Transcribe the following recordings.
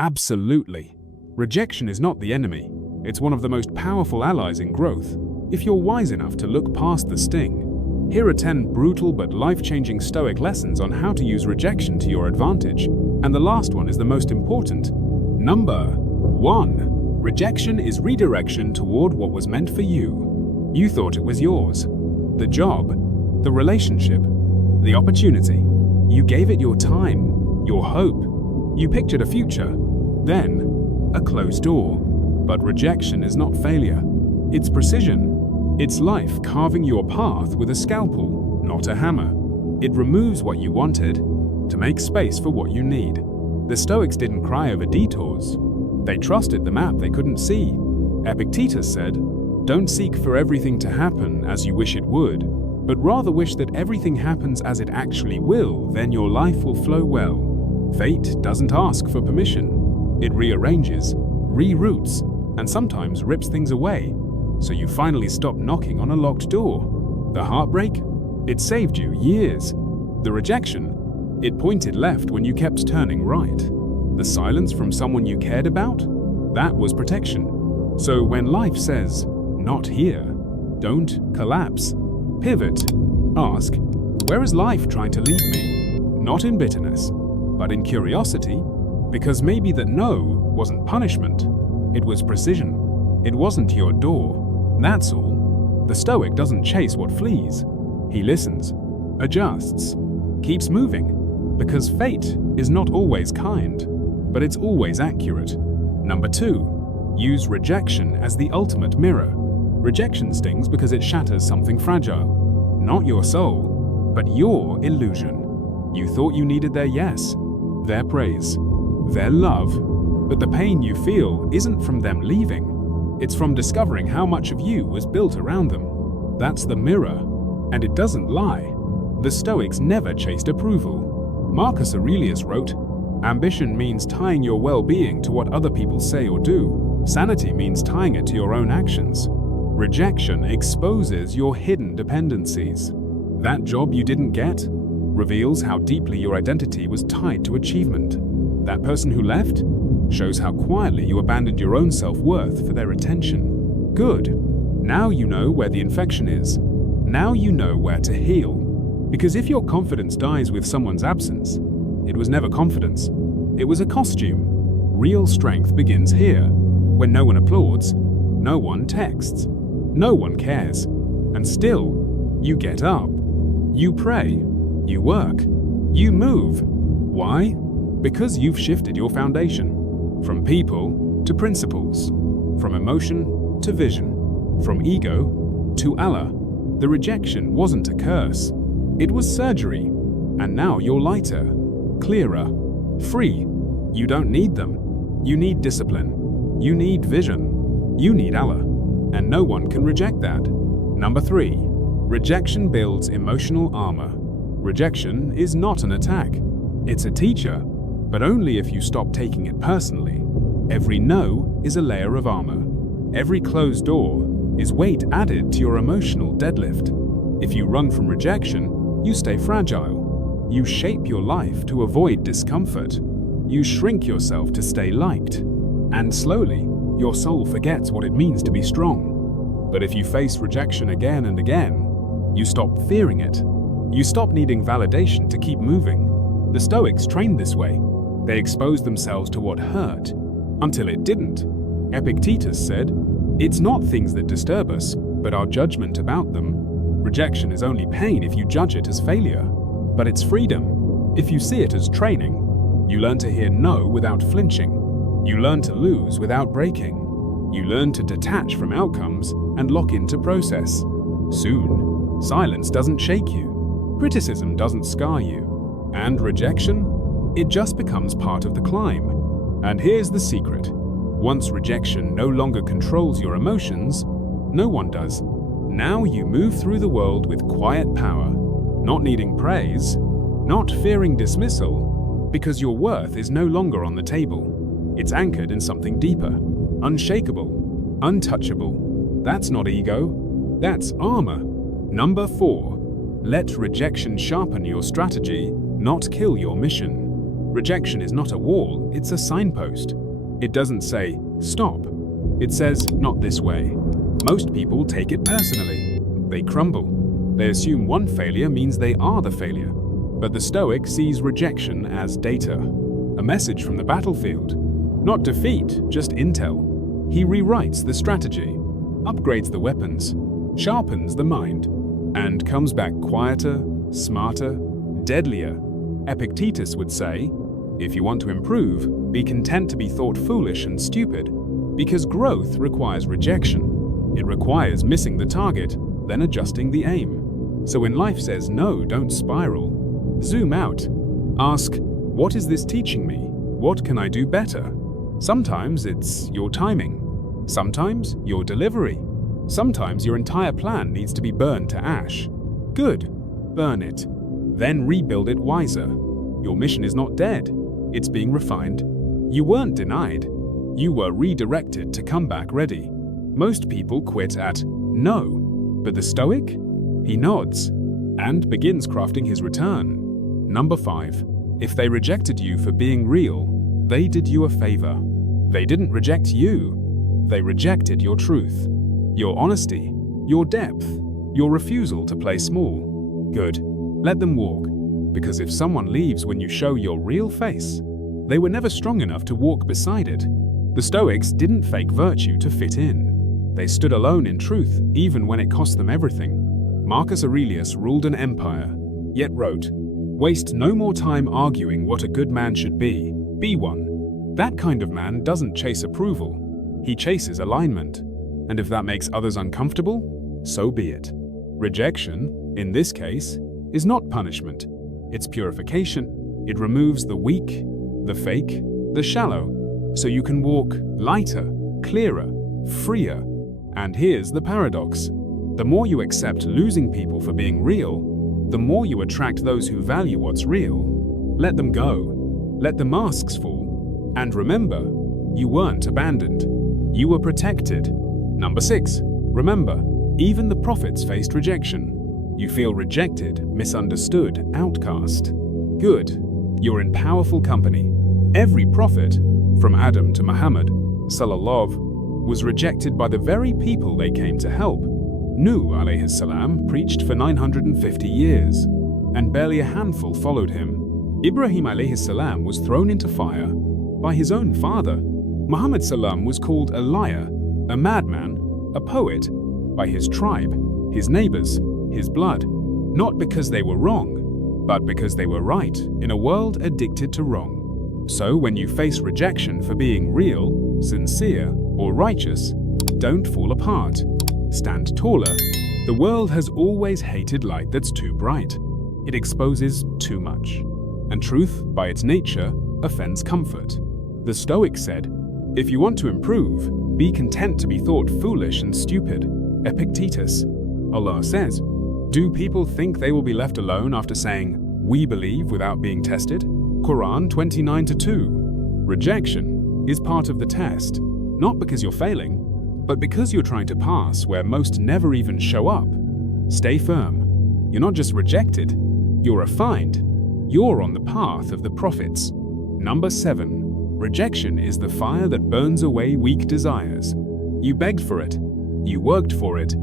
Absolutely. Rejection is not the enemy. It's one of the most powerful allies in growth, if you're wise enough to look past the sting. Here are 10 brutal but life-changing Stoic lessons on how to use rejection to your advantage. And the last one is the most important. Number 1. Rejection is redirection toward what was meant for you. You thought it was yours. The job, the relationship, the opportunity. You gave it your time, your hope. You pictured a future. Then, a closed door. But rejection is not failure. It's precision. It's life carving your path with a scalpel, not a hammer. It removes what you wanted to make space for what you need. The Stoics didn't cry over detours. They trusted the map they couldn't see. Epictetus said, "Don't seek for everything to happen as you wish it would, but rather wish that everything happens as it actually will, then your life will flow well." Fate doesn't ask for permission. It rearranges, reroutes, and sometimes rips things away. So you finally stop knocking on a locked door. The heartbreak? It saved you years. The rejection? It pointed left when you kept turning right. The silence from someone you cared about? That was protection. So when life says, "Not here," don't collapse. Pivot. Ask, where is life trying to lead me? Not in bitterness, but in curiosity. Because maybe that no wasn't punishment. It was precision. It wasn't your door. That's all. The Stoic doesn't chase what flees. He listens, adjusts, keeps moving. Because fate is not always kind, but it's always accurate. Number 2. Use rejection as the ultimate mirror. Rejection stings because it shatters something fragile. Not your soul, but your illusion. You thought you needed their yes, their praise, their love, but the pain you feel isn't from them leaving. It's from discovering how much of you was built around them. That's the mirror, and it doesn't lie. The Stoics never chased approval. Marcus Aurelius wrote, "Ambition means tying your well-being to what other people say or do. Sanity means tying it to your own actions." Rejection exposes your hidden dependencies. That job you didn't get reveals how deeply your identity was tied to achievement. That person who left shows how quietly you abandoned your own self-worth for their attention. Good. Now you know where the infection is. Now you know where to heal. Because if your confidence dies with someone's absence, it was never confidence. It was a costume. Real strength begins here, when no one applauds, no one texts, no one cares. And still, you get up. You pray. You work. You move. Why? Because you've shifted your foundation. From people to principles. From emotion to vision. From ego to Allah. The rejection wasn't a curse. It was surgery. And now you're lighter, clearer, free. You don't need them. You need discipline. You need vision. You need Allah. And no one can reject that. Number 3. Rejection builds emotional armor. Rejection is not an attack. It's a teacher, but only if you stop taking it personally. Every no is a layer of armor. Every closed door is weight added to your emotional deadlift. If you run from rejection, you stay fragile. You shape your life to avoid discomfort. You shrink yourself to stay liked. And slowly, your soul forgets what it means to be strong. But if you face rejection again and again, you stop fearing it. You stop needing validation to keep moving. The Stoics trained this way. They exposed themselves to what hurt, until it didn't. Epictetus said, "It's not things that disturb us, but our judgment about them. Rejection is only pain if you judge it as failure, but it's freedom if you see it as training. You learn to hear no without flinching. You learn to lose without breaking. You learn to detach from outcomes and lock into process. Soon, silence doesn't shake you. Criticism doesn't scar you. And rejection? It just becomes part of the climb. And here's the secret. Once rejection no longer controls your emotions, no one does. Now you move through the world with quiet power, not needing praise, not fearing dismissal, because your worth is no longer on the table. It's anchored in something deeper, unshakable, untouchable. That's not ego, that's armor. Number 4. Let rejection sharpen your strategy, not kill your mission. Rejection is not a wall, it's a signpost. It doesn't say, stop. It says, not this way. Most people take it personally. They crumble. They assume one failure means they are the failure. But the Stoic sees rejection as data, a message from the battlefield. Not defeat, just intel. He rewrites the strategy, upgrades the weapons, sharpens the mind, and comes back quieter, smarter, deadlier. Epictetus would say, if you want to improve, be content to be thought foolish and stupid, because growth requires rejection. It requires missing the target, then adjusting the aim. So when life says no, don't spiral. Zoom out. Ask, what is this teaching me? What can I do better? Sometimes it's your timing. Sometimes your delivery. Sometimes your entire plan needs to be burned to ash. Good. Burn it. Then rebuild it wiser. Your mission is not dead. It's being refined. You weren't denied. You were redirected to come back ready. Most people quit at no. But the Stoic? He nods and begins crafting his return. Number 5. If they rejected you for being real, they did you a favor. They didn't reject you. They rejected your truth, your honesty, your depth, your refusal to play small. Good. Let them walk. Because if someone leaves when you show your real face, they were never strong enough to walk beside it. The Stoics didn't fake virtue to fit in. They stood alone in truth, even when it cost them everything. Marcus Aurelius ruled an empire, yet wrote, "Waste no more time arguing what a good man should be one. That kind of man doesn't chase approval. He chases alignment. And if that makes others uncomfortable, so be it." Rejection, in this case, is not punishment. It's purification. It removes the weak, the fake, the shallow, so you can walk lighter, clearer, freer. And here's the paradox. The more you accept losing people for being real, the more you attract those who value what's real. Let them go. Let the masks fall. And remember, you weren't abandoned. You were protected. Number 6. Remember, even the prophets faced rejection. You feel rejected, misunderstood, outcast. Good. You're in powerful company. Every prophet, from Adam to Muhammad, Sallallahu, was rejected by the very people they came to help. Nuh alayhi salam preached for 950 years, and barely a handful followed him. Ibrahim alayhi salam was thrown into fire by his own father. Muhammad salam was called a liar, a madman, a poet, by his tribe, his neighbors, his blood, not because they were wrong, but because they were right in a world addicted to wrong. So when you face rejection for being real, sincere, or righteous, don't fall apart. Stand taller. The world has always hated light that's too bright. It exposes too much. And truth, by its nature, offends comfort. The Stoic said, if you want to improve, be content to be thought foolish and stupid. Epictetus. Allah says, do people think they will be left alone after saying, we believe without being tested? Quran 29:2. Rejection is part of the test, not because you're failing, but because you're trying to pass where most never even show up. Stay firm. You're not just rejected, you're refined. You're on the path of the prophets. Number 7. Rejection is the fire that burns away weak desires. You begged for it, you worked for it,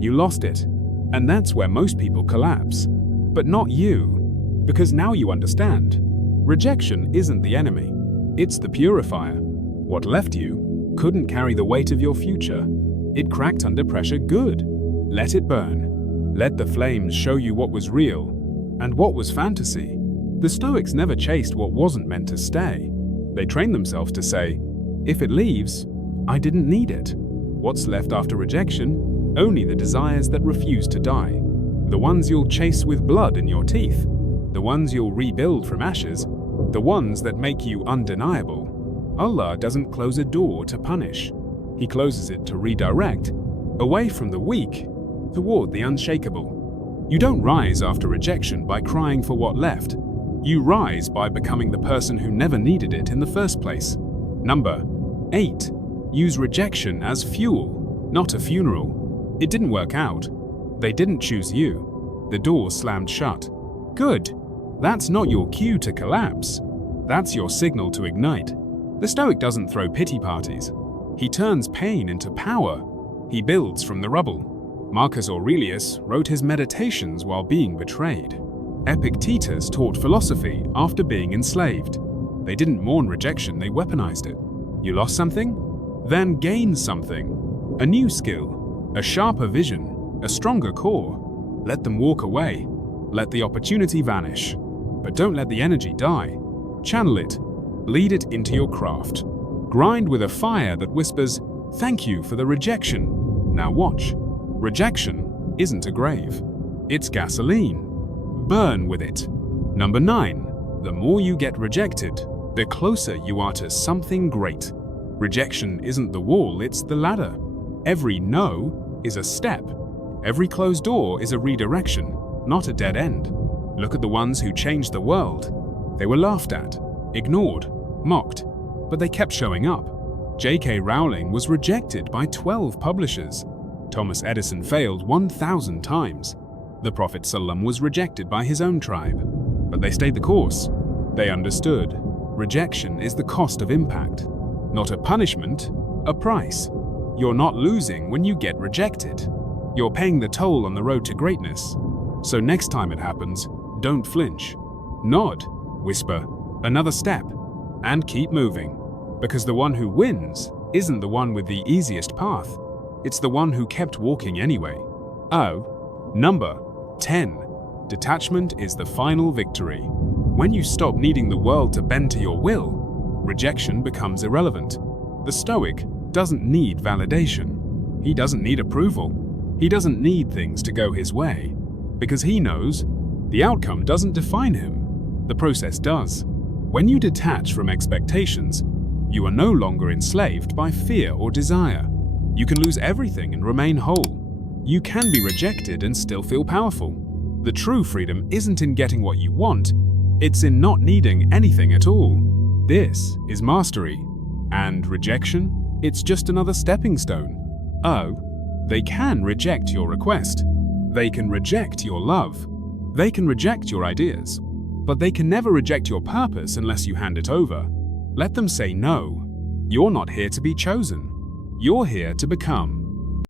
you lost it, and that's where most people collapse. But not you, because now you understand. Rejection isn't the enemy, it's the purifier. What left you couldn't carry the weight of your future. It cracked under pressure. Good. Let it burn. Let the flames show you what was real and what was fantasy. The Stoics never chased what wasn't meant to stay. They trained themselves to say, if it leaves, I didn't need it. What's left after rejection? Only the desires that refuse to die. The ones you'll chase with blood in your teeth. The ones you'll rebuild from ashes. The ones that make you undeniable. Allah doesn't close a door to punish. He closes it to redirect, away from the weak, toward the unshakable. You don't rise after rejection by crying for what left. You rise by becoming the person who never needed it in the first place. Number 8. Use rejection as fuel, not a funeral. It didn't work out. They didn't choose you. The door slammed shut. Good. That's not your cue to collapse. That's your signal to ignite. The Stoic doesn't throw pity parties. He turns pain into power. He builds from the rubble. Marcus Aurelius wrote his meditations while being betrayed. Epictetus taught philosophy after being enslaved. They didn't mourn rejection, they weaponized it. You lost something? Then gain something. A new skill, a sharper vision, a stronger core. Let them walk away. Let the opportunity vanish. But don't let the energy die. Channel it. Bleed it into your craft. Grind with a fire that whispers, "Thank you for the rejection." Now watch. Rejection isn't a grave. It's gasoline. Burn with it. Number 9. The more you get rejected, the closer you are to something great. Rejection isn't the wall, it's the ladder. Every no is a step. Every closed door is a redirection, not a dead end. Look at the ones who changed the world. They were laughed at, ignored, mocked, but they kept showing up. J.K. Rowling was rejected by 12 publishers. Thomas Edison failed 1,000 times. The Prophet ﷺ was rejected by his own tribe, but they stayed the course. They understood. Rejection is the cost of impact. Not a punishment, a price. You're not losing when you get rejected. You're paying the toll on the road to greatness. So next time it happens, don't flinch. Nod, whisper, another step, and keep moving. Because the one who wins isn't the one with the easiest path. It's the one who kept walking anyway. Oh, number 10. Detachment is the final victory. When you stop needing the world to bend to your will, rejection becomes irrelevant. The Stoic doesn't need validation. He doesn't need approval. He doesn't need things to go his way. Because he knows the outcome doesn't define him. The process does. When you detach from expectations, you are no longer enslaved by fear or desire. You can lose everything and remain whole. You can be rejected and still feel powerful. The true freedom isn't in getting what you want, it's in not needing anything at all. This is mastery. And rejection? It's just another stepping stone. Oh, they can reject your request. They can reject your love. They can reject your ideas. But they can never reject your purpose unless you hand it over. Let them say no. You're not here to be chosen. You're here to become.